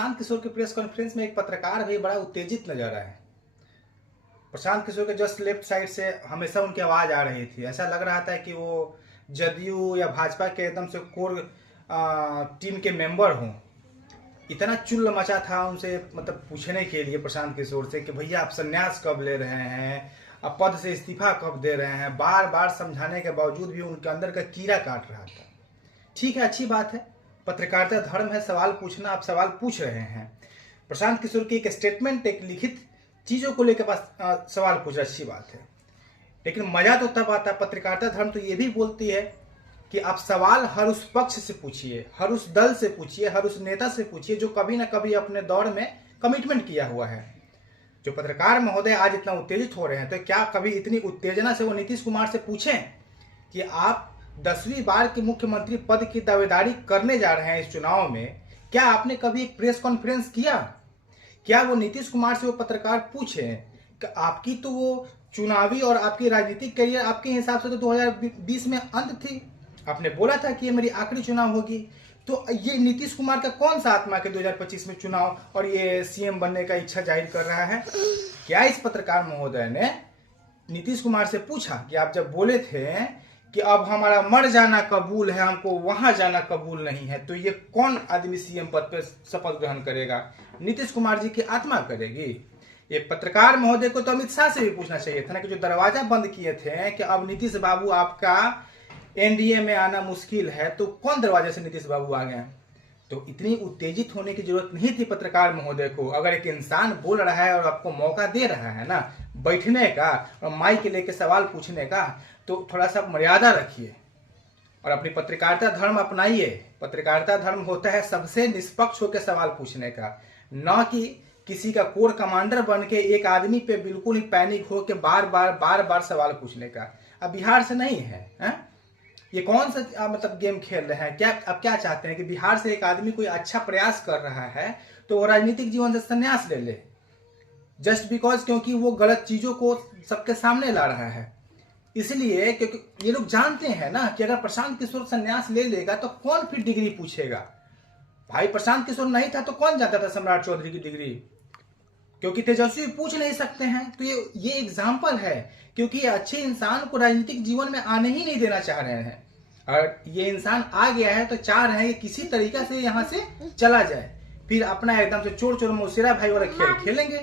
प्रशांत किशोर के press conference में एक पत्रकार भी बड़ा उत्तेजित नजर आए। प्रशांत किशोर के जस्ट लेफ्ट साइड से हमेशा उनकी आवाज आ रही थी। ऐसा लग रहा था कि वो जदयू या भाजपा के एकदम से कोर टीम के मेंबर हों। इतना चुल्ल मचा था उनसे, मतलब पूछने के लिए प्रशांत किशोर से कि भैया आप संन्यास कब ले रहे हैं, आप पद से इस्तीफा कब दे रहे हैं। बार बार समझाने के बावजूद भी उनके अंदर का कीड़ा काट रहा था। ठीक है, अच्छी बात है, पत्रकारिता धर्म है, सवाल पूछना, आप सवाल पूछ रहे हैं। प्रशांत किशोर की एक स्टेटमेंट, एक लिखित चीजों को लेकर सवाल पूछ रहे, अच्छी बात है। लेकिन मजा तो तब आता है, पत्रकारिता धर्म तो ये भी बोलती है कि आप सवाल हर उस पक्ष से पूछिए, हर उस दल से पूछिए, हर उस नेता से पूछिए जो कभी ना कभी अपने दौर में कमिटमेंट किया हुआ है। जो पत्रकार महोदय आज इतना उत्तेजित हो रहे हैं, तो क्या कभी इतनी उत्तेजना से वो नीतीश कुमार से पूछें कि आप 10वीं बार के मुख्यमंत्री पद की दावेदारी करने जा रहे हैं इस चुनाव में, क्या आपने कभी एक प्रेस कॉन्फ्रेंस किया? क्या वो नीतीश कुमार से वो पत्रकार पूछे कि आपकी तो वो चुनावी और आपकी राजनीतिक करियर आपके हिसाब से तो 2020 में अंत थी, आपने बोला था कि ये मेरी आखिरी चुनाव होगी, तो ये नीतीश कुमार का कौन सा आत्मा के 2025 में चुनाव और ये सीएम बनने का इच्छा जाहिर कर रहा है? क्या इस पत्रकार महोदय ने नीतीश कुमार से पूछा कि आप जब बोले थे कि अब हमारा मर जाना कबूल है, हमको वहां जाना कबूल नहीं है, तो ये कौन आदमी सीएम पद पर शपथ ग्रहण करेगा? नीतीश कुमार जी की आत्मा करेगी? ये पत्रकार महोदय को तो अमित शाह से भी पूछना चाहिए था ना, कि जो दरवाजा बंद किए थे कि अब नीतीश बाबू आपका एनडीए में आना मुश्किल है, तो कौन दरवाजे से नीतीश बाबू आ गए? तो इतनी उत्तेजित होने की जरूरत नहीं थी पत्रकार महोदय को। अगर एक इंसान बोल रहा है और आपको मौका दे रहा है ना बैठने का और माइक लेके सवाल पूछने का, तो थोड़ा सा मर्यादा रखिए और अपनी पत्रकारिता धर्म अपनाइए। पत्रकारिता धर्म होता है सबसे निष्पक्ष होकर सवाल पूछने का, न कि किसी का कोर कमांडर बन के एक आदमी पे बिल्कुल ही पैनिक हो के बार बार सवाल पूछने का। अब बिहार से नहीं है, ये कौन सा मतलब गेम खेल रहे हैं? क्या अब क्या चाहते हैं कि बिहार से एक आदमी कोई अच्छा प्रयास कर रहा है तो वो राजनीतिक जीवन से संन्यास ले ले, जस्ट बिकॉज क्योंकि वो गलत चीजों को सबके सामने ला रहा है? इसलिए क्योंकि ये लोग जानते हैं ना कि अगर प्रशांत किशोर संन्यास ले लेगा तो कौन फिर डिग्री पूछेगा। भाई प्रशांत किशोर नहीं था तो कौन जाता था सम्राट चौधरी की डिग्री? क्योंकि तेजस्वी पूछ नहीं सकते हैं, तो ये एग्जाम्पल है, क्योंकि ये अच्छे इंसान को राजनीतिक जीवन में आने ही नहीं देना चाह रहे हैं। और ये इंसान आ गया है तो चाह रहे हैं कि किसी तरीका से यहाँ से चला जाए, फिर अपना एकदम से चोर चोर मौसेरा भाई वाला खेल खेलेंगे।